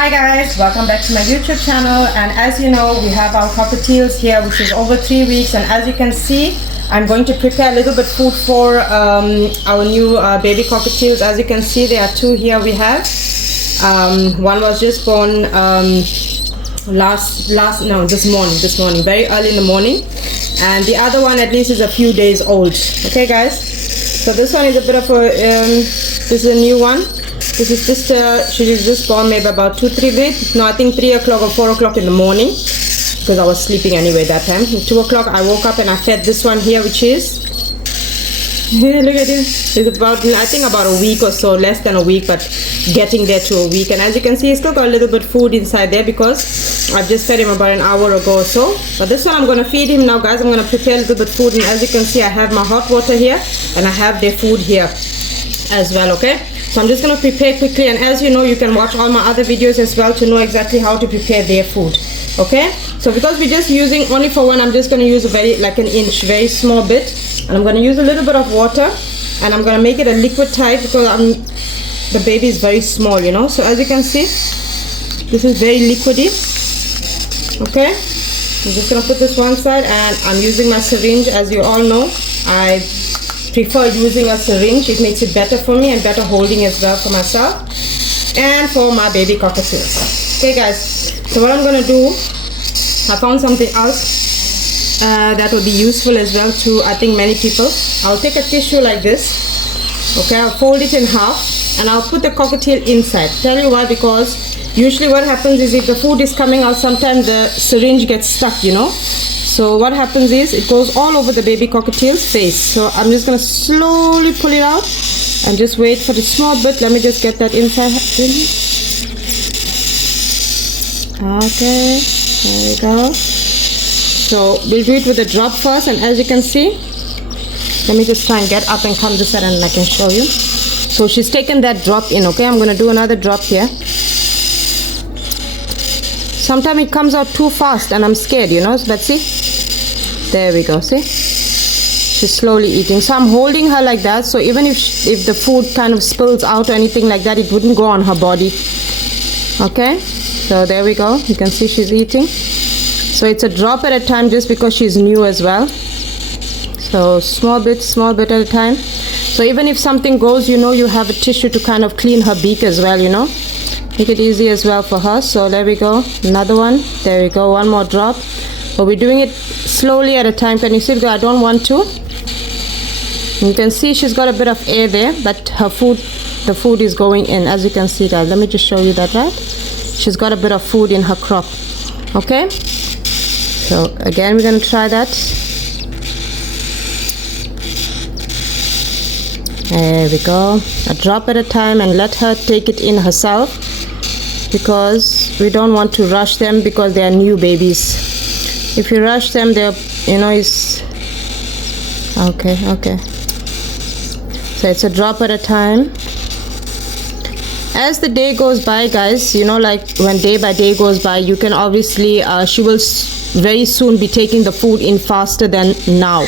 Hi guys, welcome back to my YouTube channel, and as you know we have our cockatiels here, which is over 3 weeks, and as you can see I'm going to prepare a little bit food for our new baby cockatiels. As you can see there are two here we have. One was just born this morning, very early in the morning, and the other one at least is a few days old. Okay guys, so this one is a bit of a this is a new one. This is just she was just born maybe about 2-3 weeks. No, I think 3 o'clock or 4 o'clock in the morning, because I was sleeping anyway that time. At 2 o'clock I woke up and I fed this one here, which is look at it. It's about, I think about a week or so, less than a week, but getting there to a week. And as you can see, he's still got a little bit of food inside there because I've just fed him about an hour ago or so. But this one I'm going to feed him now, guys. I'm going to prepare a little bit of food, and as you can see I have my hot water here and I have their food here as well. Okay, so I'm just going to prepare quickly, and as you know you can watch all my other videos as well to know exactly how to prepare their food. Okay, so because we're just using only for one, I'm just going to use a very an inch, very small bit, and I'm going to use a little bit of water, and I'm going to make it a liquid type because the baby is very small, you know. So as you can see, this is very liquidy. Okay, I'm just going to put this one side, and I'm using my syringe. As you all know, I prefer using a syringe. It makes it better for me and better holding as well for myself and for my baby cockatiels. Okay guys, so what I'm going to do, I found something else that will be useful as well to, I think, many people. I'll take a tissue like this. Okay, I'll fold it in half and I'll put the cockatiel inside. Tell you why, because usually what happens is if the food is coming out, sometimes the syringe gets stuck, you know. So what happens is it goes all over the baby cockatiel's face. So I'm just going to slowly pull it out and just wait for the small bit. Let me just get that inside. Okay, there we go. So we'll do it with a drop first, and as you can see, let me just try and get up and come this side and I can show you. So she's taken that drop in. Okay, I'm going to do another drop here. Sometimes it comes out too fast and I'm scared, you know. But see, there we go. See, she's slowly eating. So I'm holding her like that, so even if the food kind of spills out or anything like that, it wouldn't go on her body. Okay, so there we go. You can see she's eating. So it's a drop at a time, just because she's new as well. So small bit at a time. So even if something goes, you know, you have a tissue to kind of clean her beak as well, you know. Make it easy as well for her. So there we go, another one. There we go, one more drop. But we're doing it slowly at a time. Can you see? I don't want to. You can see she's got a bit of air there, but the food is going in, as you can see that. Let me just show you that, right? She's got a bit of food in her crop. Okay, so again we're going to try that. There we go, a drop at a time, and let her take it in herself, because we don't want to rush them because they are new babies. If you rush them, they're, you know, it's okay. So it's a drop at a time. As the day goes by, guys, you know, like when day by day goes by, you can obviously she will very soon be taking the food in faster than now.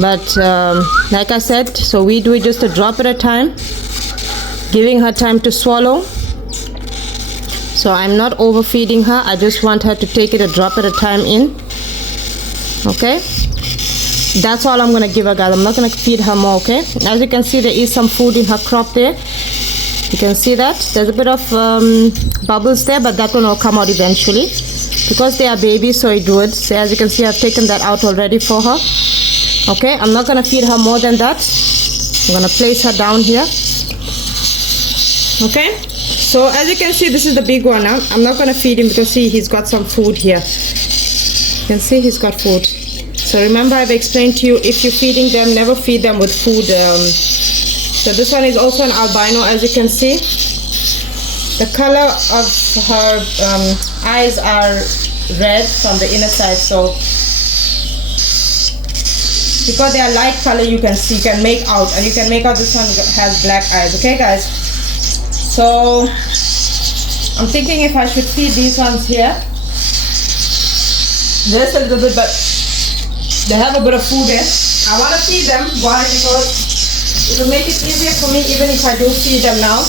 But like I said, so we do it just a drop at a time, giving her time to swallow. So I'm not overfeeding her. I just want her to take it a drop at a time in. Okay, that's all I'm gonna give her, guys. I'm not gonna feed her more. Okay, as you can see, there is some food in her crop there. You can see that there's a bit of bubbles there, but that will all come out eventually because they are babies, so it would. So as you can see, I've taken that out already for her. Okay, I'm not gonna feed her more than that. I'm gonna place her down here. Okay, so as you can see, this is the big one now. I'm not gonna feed him because see, he's got some food here. You can see he's got food. So remember, I've explained to you, if you're feeding them, never feed them with food. So this one is also an albino, as you can see. The color of her eyes are red from the inner side, so because they are light color, you can see, you can make out, and you can make out this one has black eyes. Okay guys, so I'm thinking if I should feed these ones here just a little bit, but they have a bit of food there. I want to feed them. Why? Because it will make it easier for me even if I do feed them now.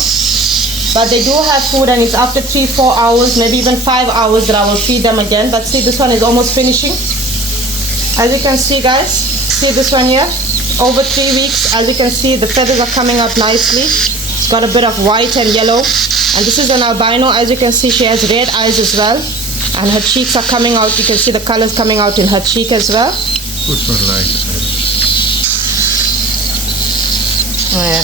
but they do have food, and it's after 3-4 hours, maybe even 5 hours that I will feed them again. But see, this one is almost finishing. As you can see, guys, see this one here, over 3 weeks. As you can see, the feathers are coming out nicely. It's got a bit of white and yellow, and this is an albino. As you can see, she has red eyes as well, and her cheeks are coming out. You can see the colors coming out in her cheek as well. Which one like? Oh, yeah.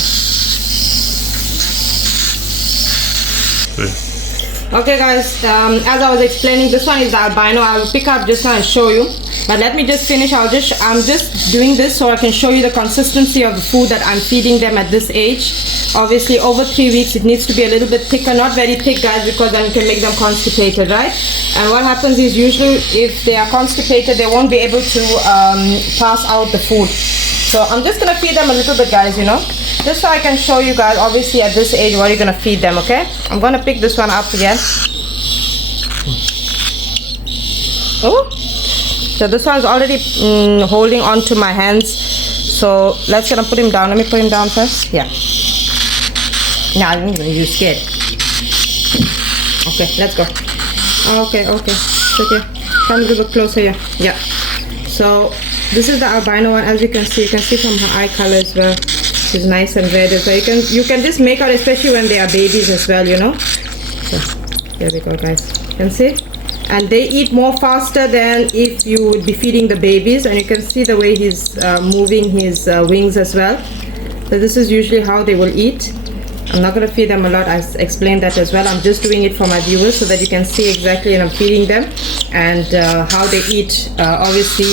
Okay, guys, as I was explaining, this one is the albino. I will pick up just now and show you, but let me just finish. I'm just doing this so I can show you the consistency of the food that I'm feeding them at this age. Obviously, over 3 weeks, it needs to be a little bit thicker, not very thick, guys, because then you can make them constipated, right? And what happens is, usually if they are constipated, they won't be able to pass out the food. So I'm just gonna feed them a little bit, guys, you know, just so I can show you guys, obviously at this age, what you're gonna feed them. Okay, I'm gonna pick this one up again. Oh, so this one's already holding on to my hands, so let's gonna put him down. Let me put him down first. Yeah, now you're scared. Okay, let's go. Okay, sit here, come a little bit closer here. Yeah, so this is the albino one. As you can see from her eye color as well, she's nice and red as well. You can just make out, especially when they are babies as well, you know. So here we go, guys, you can see, and they eat more faster than if you would be feeding the babies, and you can see the way he's moving his wings as well. So this is usually how they will eat. I'm not going to feed them a lot, I explained that as well. I'm just doing it for my viewers so that you can see exactly when I'm feeding them and how they eat. Obviously,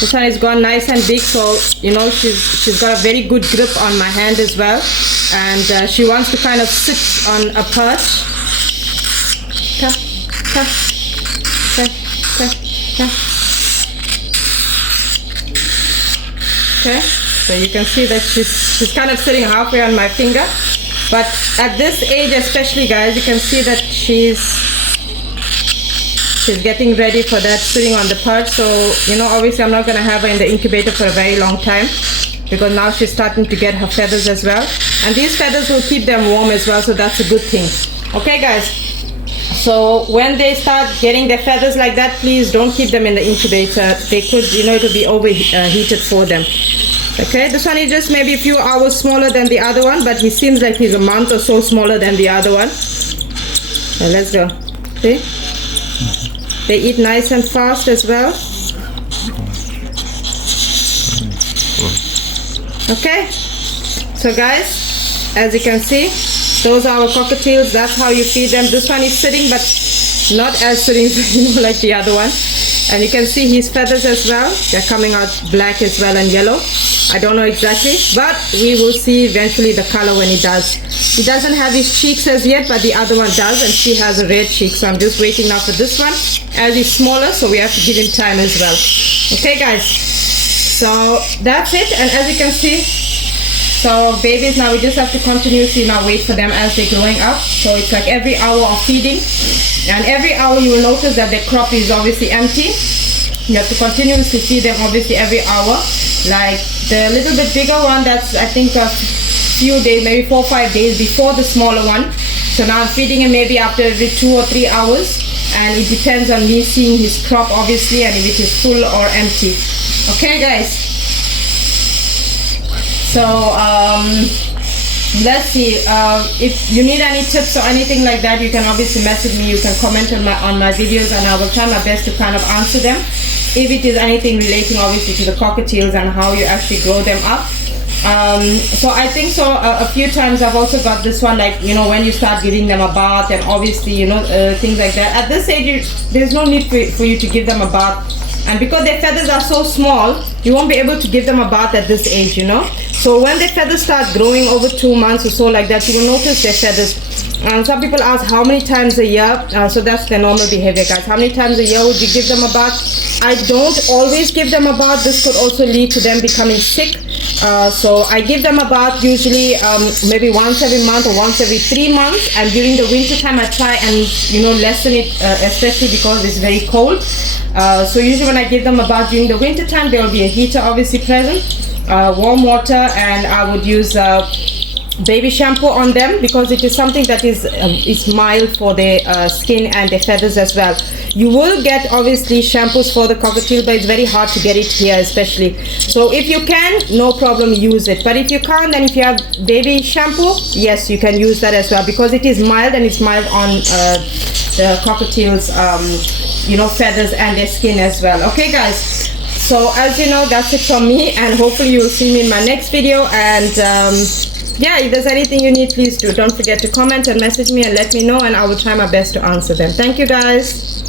this one is gone nice and big, so you know she's got a very good grip on my hand as well, and she wants to kind of sit on a perch. Okay, so you can see that she's kind of sitting halfway on my finger, but at this age especially, guys, you can see that she's getting ready for that, sitting on the perch. So you know, obviously I'm not going to have her in the incubator for a very long time, because now she's starting to get her feathers as well, and these feathers will keep them warm as well, so that's a good thing. Okay, guys, so when they start getting their feathers like that, please don't keep them in the incubator. They could, you know, it will be overheated for them. Okay, this one is just maybe a few hours smaller than the other one, but he seems like he's a month or so smaller than the other one. Now let's go. See, they eat nice and fast as well. Okay, so guys, as you can see, those are our cockatiels. That's how you feed them. This one is sitting, but not as sitting like the other one. And you can see his feathers as well. They're coming out black as well and yellow. I don't know exactly, but we will see eventually the color when he does. He doesn't have his cheeks as yet, but the other one does, and she has a red cheek. So I'm just waiting now for this one, as he's smaller, so we have to give him time as well. Okay, guys, so that's it. And as you can see, so babies, now we just have to continuously now wait for them as they're growing up. So it's like every hour of feeding, and every hour you will notice that their crop is obviously empty. You have to continuously feed them obviously every hour. Like the little bit bigger one, that's I think a few days, maybe 4 or 5 days before the smaller one. So now I'm feeding him maybe after every 2 or 3 hours, and it depends on me seeing his crop obviously, and if it is full or empty. Okay, guys, so let's see, if you need any tips or anything like that, you can obviously message me. You can comment on my videos, and I will try my best to kind of answer them, if it is anything relating obviously to the cockatiels and how you actually grow them up. So I think so a few times I've also got this one, like, you know, when you start giving them a bath, and obviously, you know, things like that. At this age, there's no need for you to give them a bath, and because their feathers are so small, you won't be able to give them a bath at this age, you know. So when their feathers start growing over 2 months or so like that, you will notice their feathers. And some people ask how many times a year, so that's their normal behavior, guys. How many times a year would you give them a bath? I don't always give them a bath. This could also lead to them becoming sick. So I give them a bath usually maybe once every month or once every 3 months, and during the winter time I try and lessen it, especially because it's very cold. So usually when I give them a bath during the winter time, there will be a heater obviously present, warm water, and I would use baby shampoo on them because it is something that is mild for their skin and their feathers as well. You will get obviously shampoos for the cockatiel, but it's very hard to get it here especially. So if you can, no problem, use it. But if you can't, then if you have baby shampoo, yes, you can use that as well because it is mild, and it's mild on the cockatiels feathers and their skin as well. Okay guys, so as you know, that's it from me, and hopefully you will see me in my next video. And yeah, if there's anything you need, please don't forget to comment and message me and let me know, and I will try my best to answer them. Thank you guys.